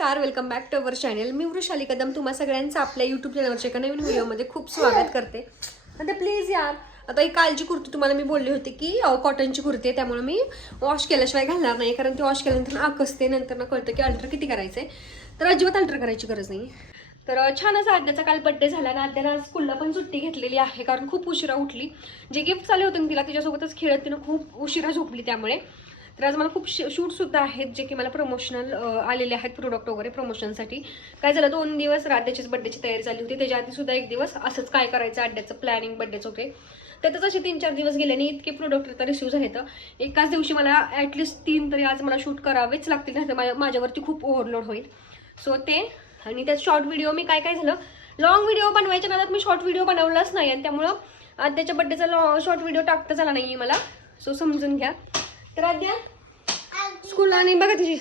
नमस्कार, welcome back to our channel. मी वृषाली कदम तुम्हा सगळ्यांचं आपल्या यूट्यूब चॅनलवरच्या एका नवीन व्हिडिओमध्ये खूप स्वागत करते. आता प्लीज यार, आता ही कालची कुर्ती तुम्हाला मी बोलली होती की कॉटनची कुर्ती आहे, त्यामुळे मी वॉश केल्याशिवाय घालणार नाही, कारण ती वॉश केल्यानंतर आकसते, नंतर कळतं की अल्टर किती करायचं आहे. तर अजिबात अल्टर करायची गरज नाही. तर छानच आद्याचा काल बड्डे झाला आणि आद्याला आज स्कूलला पण सुट्टी घेतलेली आहे, कारण खूप उशिरा उठली. जे गिफ्ट आले होते तिला तिच्यासोबतच खेळत तिनं खूप उशिरा झोपली. त्यामुळे तर आज मला खूप शूटसुद्धा आहेत जे की मला प्रमोशनल आलेले आहेत, प्रोडक्ट वगैरे प्रमोशनसाठी. काय झालं, 2 दिवस आद्याचीच बड्डेची तयारी झाली होती, त्याच्या आधीसुद्धा 1 दिवस असंच काय करायचं आद्याचं प्लॅनिंग बड्डेचं होते. त्यातच असे 3-4 दिवस गेले आणि इतके प्रोडक्ट आता रिसीव्ह झाले. तर एकाच दिवशी मला ॲटलिस्ट 3 तरी आज मला शूट करावेच लागतील, नाही माझ्यावरती खूप ओव्हरलोड होईल. सो ते आणि त्यात शॉर्ट व्हिडिओ मी काय झालं, लॉंग व्हिडिओ बनवायच्या नादात मी शॉर्ट व्हिडिओ बनवलाच नाही, आणि त्यामुळं आद्याच्या बड्डेचा शॉर्ट व्हिडिओ टाकताच आला नाही मला. सो समजून घ्या. तर आद्या स्कूल आणि बघा तुझी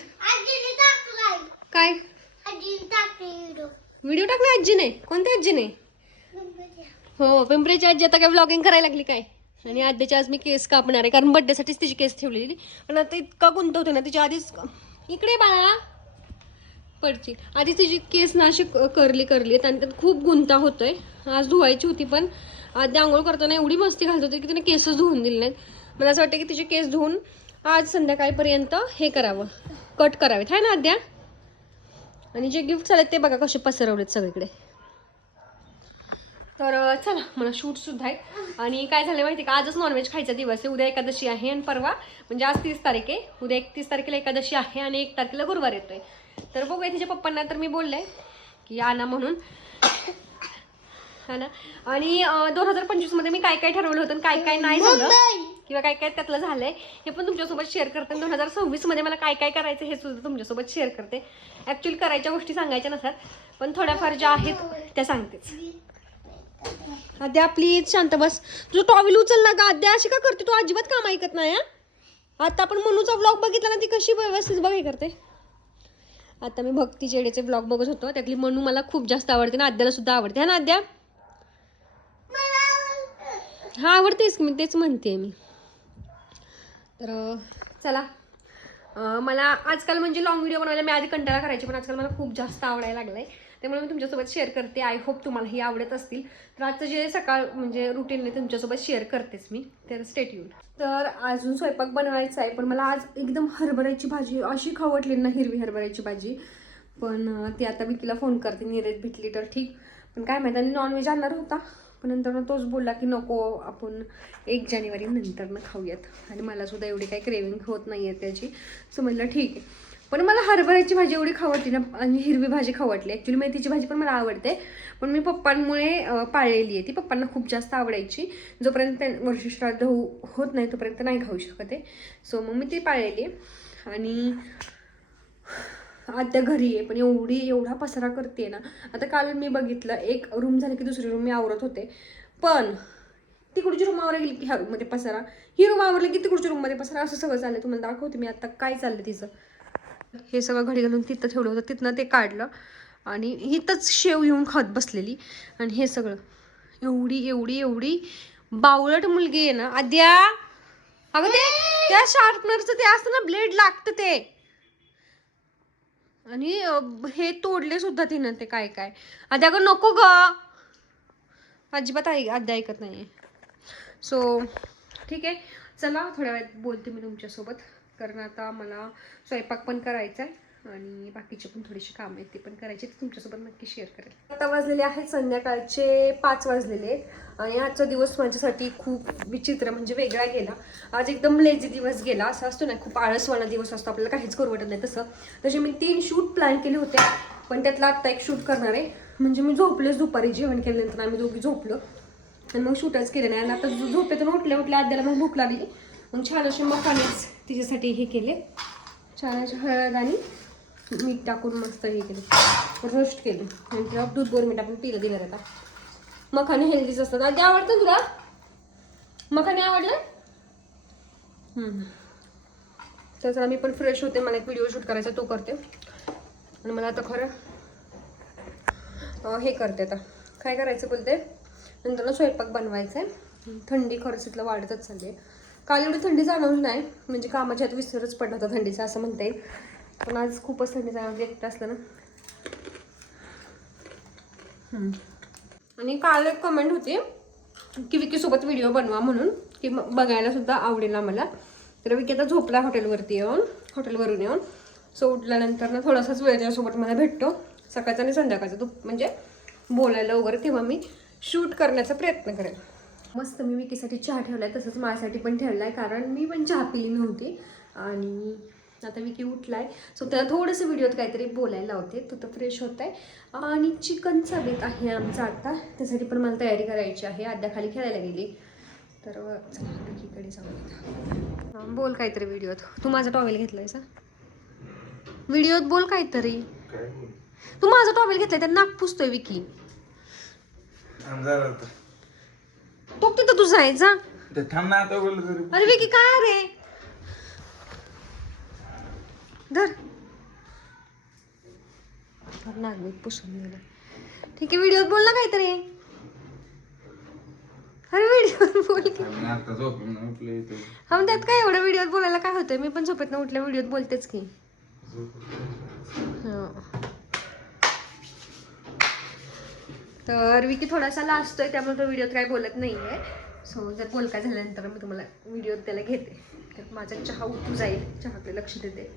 काय व्हिडिओ टाकला आजीने. कोणत्या आजीने? हो, पिंपरीची आजी. आता काय व्लॉगिंग करायला लागली काय? आणि आद्याची आज मी केस कापणार आहे, कारण बड्डेसाठीच तिची केस ठेवलेली. पण आता इतका गुंत होते ना तिच्या आधीच. इकडे बाळा पडची आधी तिची केस ना अशी करली आहेत आणि त्यात खूप गुंता होतोय. आज धुवायची होती, पण आद्या आंघोळ करताना एवढी मस्ती घालत होती की तिने केसच धुवून दिले नाहीत. मला असं वाटतं की तिचे केस धुवून आज संध्याकाळपर्यंत हे करावं, कट करावेत, है ना आद्या? आणि जे गिफ्ट आलेत ते बघा कसे पसरवलेत सगळीकडे. तर चला, मला शूटसुद्धा आहे. आणि काय झालं माहिती का, आजच नॉनव्हेज खायचा दिवस आहे. उद्या एकादशी आहे आणि परवा म्हणजे आज 30 तारीख आहे, उद्या 31 तारखेला एकादशी आहे आणि 1 तारखेला गुरुवार येतोय. तर बघूया, तिच्या पप्पांना तर मी बोलले की आणा म्हणून, हा ना. आणि 2025 मध्ये मी काय काय ठरवलं होतं, काय काय नाही झालं किंवा काय काय त्यातलं झालंय हे पण तुमच्यासोबत शेअर करते. 2026 मध्ये मला काय काय करायचं हे सुद्धा तुमच्यासोबत शेअर करते. ऍक्च्युअली करायच्या गोष्टी सांगायच्या नसतात, पण थोड्याफार ज्या आहेत त्या सांगतेच. आद्या प्लीज शांत बस. तुझं टॉवेल उचल ना का आद्या, अशी का करते तू? अजिबात काम ऐकत नाही. आता आपण मनूचा व्लॉग बघितला ना, ती कशी व्यवस्थित बघ हे करते. आता मी भक्ती चेडेचे व्लॉग बघत होतो, त्यातली मनू मला खूप जास्त आवडते ना, आद्याला सुद्धा आवडते, है ना आद्या? हा, आवडतेच मी तेच म्हणते मी. तर चला, मला आजकाल म्हणजे लॉंग व्हिडिओ बनवायला मी आधी कंटाळा करायची, पण आजकाल मला खूप जास्त आवडायला लागलाय, त्यामुळे मी तुमच्यासोबत शेअर करते. आय होप तुम्हालाही आवडत असतील. तर आजचं जे सकाळ म्हणजे रुटीनने तुमच्यासोबत शेअर करतेच मी, तर स्टे ट्यून. तर अजून स्वयंपाक बनवायचा आहे, पण मला आज एकदम हरभऱ्याची भाजी अशी खाऊ वाटली ना, हिरवी हरभऱ्याची भाजी. पण ती आता विकीला फोन करते, नीरज भेटली तर ठीक. पण काय माहिती, आणि नॉनव्हेज आणणार होता, पण नंतर तोच बोलला की नको, आपण 1 जानेवारी नंतर खाऊयात. आणि मला सुद्धा एवढी काही क्रेविंग होत नाही आहे त्याची. सो म्हटलं ठीक आहे. पण मला हरभऱ्याची भाजी एवढी खाऊ वाटली ना, आणि हिरवी भाजी खाऊ वाटली. ॲक्च्युली मेथीची भाजी पण मला आवडते, पण मी पप्पांमुळे पाळलेली आहे ती. पप्पांना खूप जास्त आवडायची. जोपर्यंत वर्षश्राद्ध होत नाही तोपर्यंत नाही खाऊ शकत आहे. सो मग मी ती पाळलेली आहे. आणि आद्या घरी आहे, पण एवढा पसारा करते ना. आता काल मी बघितलं, एक रूम झाली की दुसरी रूम मी आवरत होते, पण तिकडची रूम आवरली गेली की ह्या रूममध्ये पसारा, ही रूम आवरली की तिकडच्या रूममध्ये पसारा, असं सगळं चाललंय. तुम्हाला दाखवते मी आता काय चाललं तिचं. हे सगळं घडी घालून तिथं ठेवलं होतं, तिथनं ते काढलं आणि इथंच शेव येऊन खात बसलेली. आणि हे सगळं एवढी बावळट मुलगी आहे ना आद्या. अगं ते त्या शार्पनरचं ते असतं ना, ब्लेड लागतं ते, आणि हे तोडले सुद्धा तिनं ते काय काय. आद्या गं नको ग, अजिबात आद्या ऐकत नाही. सो ठीक आहे, चला थोड्या वेळात बोलते मी तुमच्यासोबत, कारण आता मला स्वयंपाक पण करायचा आहे आणि बाकीचे पण थोडीशी कामं आहेत ते पण करायचे, ते तुमच्यासोबत नक्की शेअर करेल. आता वाजलेले आहेत संध्याकाळचे 5 वाजलेले आहेत. आणि आजचा दिवस माझ्यासाठी खूप विचित्र म्हणजे वेगळा गेला. आज एकदम लेझी दिवस गेला. असं असतो ना, खूप आळसवाना दिवस असतो, आपल्याला काहीच करू वाटत नाही. तसे मी 3 शूट प्लॅन केले होते, पण त्यातला आत्ता एक शूट करणार आहे. म्हणजे मी झोपलेच दुपारी, जेवण केल्यानंतर आम्ही दोघी झोपलो आणि मग शूटच केले नाही. आणि आता झोपेतून उठल्या आद्याला मग भूक लागली, मग छान असे मखानेच तिच्यासाठी हे केले, छान असे हळद आणि मीठ टाकून मस्त हे केले, रोस्ट केले. नंतर दूध बोरमीठ आपण पिलं दिलं. आता मखाने हेल्दीच असतात. आधी आवडतं तुला मखाने? आवडलं? तर मी पण फ्रेश होते, मला एक व्हिडिओ शूट करायचा तो करते. आणि मला आता खरं हे करते, आता काय करायचं बोलते, नंतर स्वयंपाक बनवायचा आहे. थंडी खरंच इथलं वाढतच चालली आहे. काल एवढी थंडी जाणवली नाही, म्हणजे कामाच्या ह्यात विसरच पडला होता थंडीचा असं म्हणता येईल. पण आज खूपच थंडी जाणार एकटं असलं ना. आणि काल एक कमेंट होती की विकीसोबत व्हिडिओ बनवा म्हणून, की बघायला सुद्धा आवडेल आम्हाला. तर विकी आता झोपला हॉटेलवरून येऊन. सो उठल्यानंतर ना थोडासाच वेळ त्याच्यासोबत मला भेटतो, सकाळचा आणि संध्याकाळचा. म्हणजे बोलायला वगैरे, तेव्हा मी शूट करण्याचा प्रयत्न करेन. मस्त मी विकीसाठी चहा ठेवलाय, तसंच माझ्यासाठी पण ठेवलाय, कारण मी पण चहा पिली नव्हती. आणि आता विकी उठलाय, सो त्याला थोडंसं व्हिडिओत काहीतरी बोलायला लावते. तो तर फ्रेश होत आहे. आणि चिकनचा बेत आहे आमचा आता, त्यासाठी पण मला तयारी करायची आहे. आद्या खाली खेळायला गेली, तर चला विकीकडे जाऊया. बोल काहीतरी व्हिडिओत. तू माझा टॉवेल घेतलाय सा व्हिडिओत, बोल काहीतरी. तू माझा टॉवेल घेतलाय, तर नाक पुसतोय विकी. तो तिथं तू जायचा. अरे विकी काय रे, धर नाक पुसून गेला. ठीक आहे, व्हिडिओत बोल ना काहीतरी. अरे व्हिडिओ बोल की. हा त्यात काय एवढं व्हिडिओत बोलायला काय होतंय. मी पण झोपेत ना उठल्या व्हिडिओत बोलतेच की. तर विकी थोडासा लाजतोय, त्यामुळे तो व्हिडिओत काय बोलत नाहीये. सो जर बोलका झाल्यानंतर मी तुम्हाला व्हिडिओत त्याला घेते. तर माझा चहा उतू जाईल, चहाकडे लक्ष देते.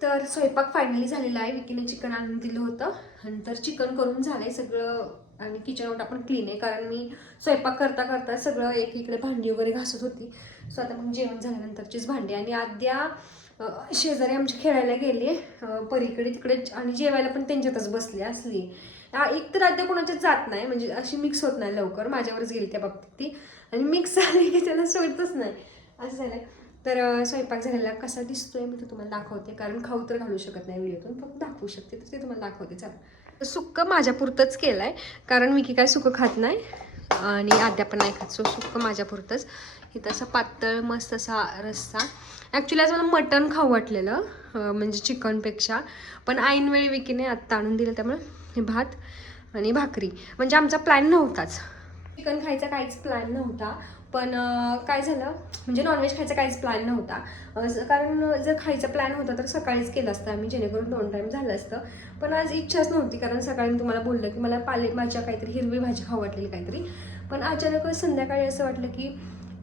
तर स्वयंपाक फायनली झालेला आहे. विकीने चिकन आणून दिलं होतं, नंतर चिकन करून झालंय सगळं. आणि किचन ओटा पण क्लीन आहे, कारण मी स्वयंपाक करता करता सगळं इकडे भांडी वगैरे घासत होती. सो आता मग जेवण झाल्यानंतरचीच भांडी. आणि आद्या शेजारी आमच्या खेळायला गेले परीकडे तिकडे, आणि जेवायला पण त्यांच्यातच बसली असली. एक तर आद्या कोणाच्याच जात नाही, म्हणजे अशी मिक्स होत नाही लवकर. माझ्यावरच गेली त्या बाबतीत ती, आणि मिक्स झाली की त्याला सोडतच नाही, असं झालं. तर स्वयंपाक झालेला कसा दिसतोय मी तर तुम्हाला दाखवते, कारण खाऊ तर घालू शकत नाही व्हिडिओतून, फक्त दाखवू शकते. तर ते तुम्हाला दाखवते. चला, सुक्क माझ्यापुरतंच केलं आहे, कारण विकी काय सुक्क खात नाही आणि आद्या पण नाही खात. सो सुक्क माझ्यापुरतंच. इथं असं पातळ मस्त असा रस्सा. ॲक्च्युली आज मला मटण खाऊ वाटलेलं, म्हणजे चिकनपेक्षा, पण ऐनवेळी विकीने आत्ता आणून दिलं, त्यामुळे हे भात आणि भाकरी. म्हणजे आमचा प्लॅन नव्हताच, चिकन खायचा काहीच प्लॅन नव्हता. पण काय झालं, म्हणजे नॉनव्हेज खायचा काहीच प्लॅन नव्हता. कारण जर खायचा प्लॅन होता तर सकाळीच केलं असतं आम्ही, जेणेकरून 2 टाईम झालं असतं. पण आज इच्छाच नव्हती, कारण सकाळी मी तुम्हाला बोललं की मला पालेभाज्या काहीतरी हिरवी भाजी खाऊ वाटलेली काहीतरी. पण अचानकच संध्याकाळी असं वाटलं की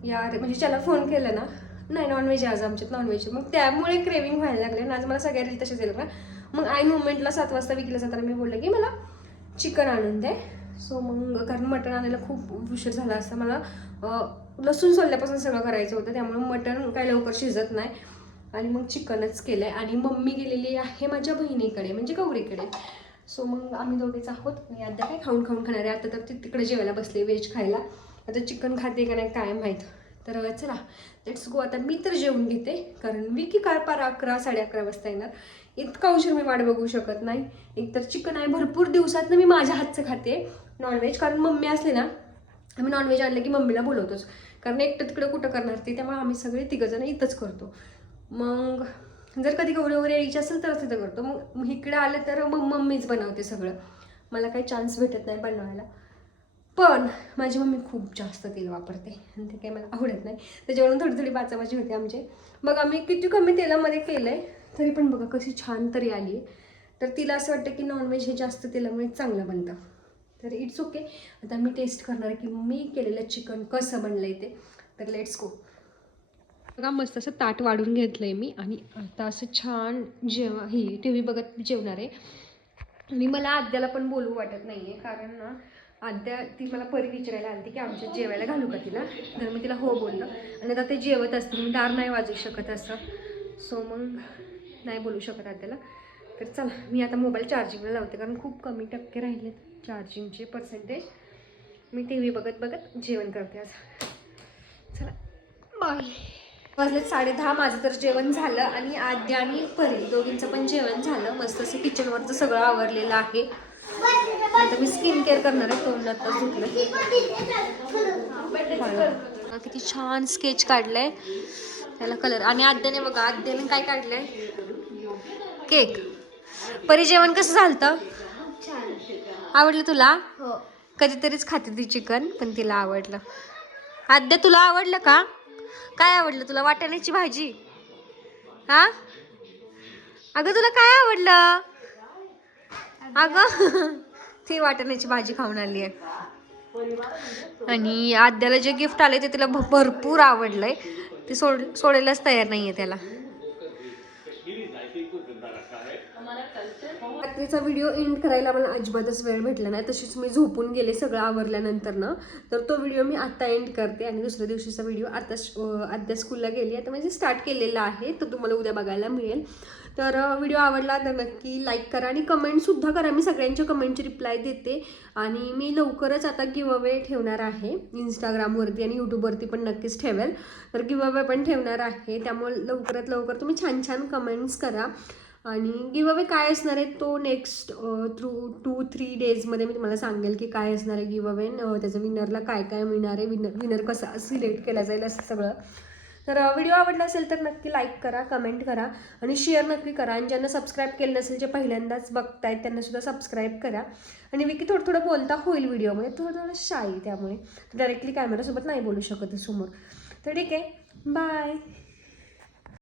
यार, म्हणजे त्याला फोन केला ना, नाही नॉनव्हेज आज आमच्यात नॉनव्हेज. मग त्यामुळे क्रेविंग व्हायला लागले. आणि आज मला सगळ्या रील तसेच येईल का. मग आय मुवमेंटला 7 वाजता विकलं जाताना मी बोलले की मला चिकन आणून दे. सो मग कारण मटण आणायला खूप उशीर झाला असता. मला लसूण सोलल्यापासून सगळं करायचं होतं, त्यामुळे मटण काय लवकर शिजत नाही. आणि मग चिकनच केलं आहे. आणि मम्मी गेलेली आहे माझ्या बहिणीकडे, म्हणजे गौरीकडे. सो मग आम्ही दोघेच आहोत. आणि आता काय खाऊन खाणार आहे. आता तर ती तिकडे जेवायला बसले व्हेज खायला. आता चिकन खाते का नाही काय माहीत. तर चला लेट्स गो. आता मी तर जेवून घेते, कारण विकी काय पार 11 11:30 वाजता येणार. इतका उशीर मी वाट बघू शकत नाही. एकतर चिकन आहे, भरपूर दिवसातनं मी माझ्या हातचं खाते नॉनव्हेज. कारण मम्मी असले ना, आम्ही नॉनव्हेज आणलं की मम्मीला बोलवतोच, कारण एकटं तिकडं कुठं करणार ते. त्यामुळे आम्ही सगळे तिघंजण इथंच करतो. मग जर कधी गौरी वगैरे यायची असेल तर तिथं करतो. मग इकडे आलं तर मग मम्मीच बनवते सगळं, मला काही चान्स भेटत नाही बनवायला. पण माझी मम्मी खूप जास्त तेल वापरते आणि ते काही मला आवडत नाही. त्याच्यावरून थोडी थोडी बाचाबाची होते आमचे. बघ आम्ही किती कमी तेलामध्ये केलं आहे, तरी पण बघा कशी छान तरी आली. तर तिला असं वाटतं की नॉनव्हेज हे जास्त तेलामुळे चांगलं बनतं. तर इट्स ओके. आता मी टेस्ट करणार की मी केलेलं चिकन कसं बनलं आहे ते. तर लेट्स गो. बघा मस्त असं ताट वाढून घेतलं आहे मी, आणि आता असं छान ही TV बघत जेवणार आहे. आणि मला आद्याला पण बोलू वाटत नाही आहे, कारण ना आद्या ती मला परी विचारायला आली की आमच्यात जेवायला घालू का तिला. तर मी तिला हो बोललं. आणि आता ते जेवत असते, मी दार नाही वाजवू शकत असं. सो मग नाही बोलू शकत आद्याला. तर चला मी आता मोबाईल चार्जिंगला लावते, कारण खूप कमी टक्के राहिलेत चार्जिंगचे पर्सेंटेज. मी TV बघत बघत जेवण करते आज. चला बाय. वाजले 10:30. माझं तर जेवण झालं, आणि आद्या आणि परी दोघींचं पण जेवण झालं. मस्त असं किचनवरचं सगळं आवरलेलं आहे. आता मी स्किन केअर करणार आहे. तोंड आता धुतलं. किती छान स्केच काढलंय त्याला कलर. आणि आद्याने बघा, आद्याने काय काढलंय, केक. परी जेवण कसं झालं, आवडलं तुला? कधीतरीच खाते ती चिकन, पण तिला आवडलं. आद्या तुला आवडलं का? काय आवडलं तुला? वाटाण्याची भाजी. हा अगं तुला काय आवडलं? अगं ती वाटाण्याची भाजी खाऊन आली आहे. आणि आद्याला जे गिफ्ट आले ते तिला भरपूर आवडलंय. ती सोडायलाच तयार नाहीये त्याला. रात्रीचा व्हिडिओ एंड करायला मला अजिबातच वेळ भेटला नाही. तशीच मी झोपून गेले सगळं आवरल्यानंतर ना. तर तो व्हिडिओ मी आता एंड करते आणि दुसऱ्या दिवशीचा व्हिडिओ आद्या स्कूलला गेली आता म्हणजे स्टार्ट केलेला आहे. तर तुम्हाला उद्या बघायला मिळेल. तर व्हिडिओ आवडला तर नक्की लाईक करा आणि कमेंटसुद्धा करा. मी सगळ्यांच्या कमेंटची रिप्लाय देते. आणि मी लवकरच आता गिव्ह अवे ठेवणार आहे इंस्टाग्रामवरती आणि यूट्यूबवरती पण नक्कीच ठेवेल. तर गिव्ह अवे पण ठेवणार आहे. त्यामुळे लवकरात लवकर तुम्ही छान छान कमेंट्स करा. आणि गिव्ह अवे काय असणार आहे तो नेक्स्ट 2-3 डेजमध्ये मी तुम्हाला सांगेल की काय असणार आहे गिव्ह अवे. त्याचं विनरला काय काय मिळणार आहे, विनर कसा सिलेक्ट केला जाईल असं सगळं. तर व्हिडिओ आवडला असेल तर नक्की लाईक करा, कमेंट करा आणि शेअर नक्की करा. आणि ज्यांना सबस्क्राईब केलं नसेल, जे पहिल्यांदाच बघतायत त्यांनासुद्धा सबस्क्राईब करा. आणि विकी थोडं थोडं बोलता होईल व्हिडिओमध्ये, थोडं शाई त्यामुळे डायरेक्टली कॅमेरासोबत नाही बोलू शकत समोर. तर ठीक आहे, बाय.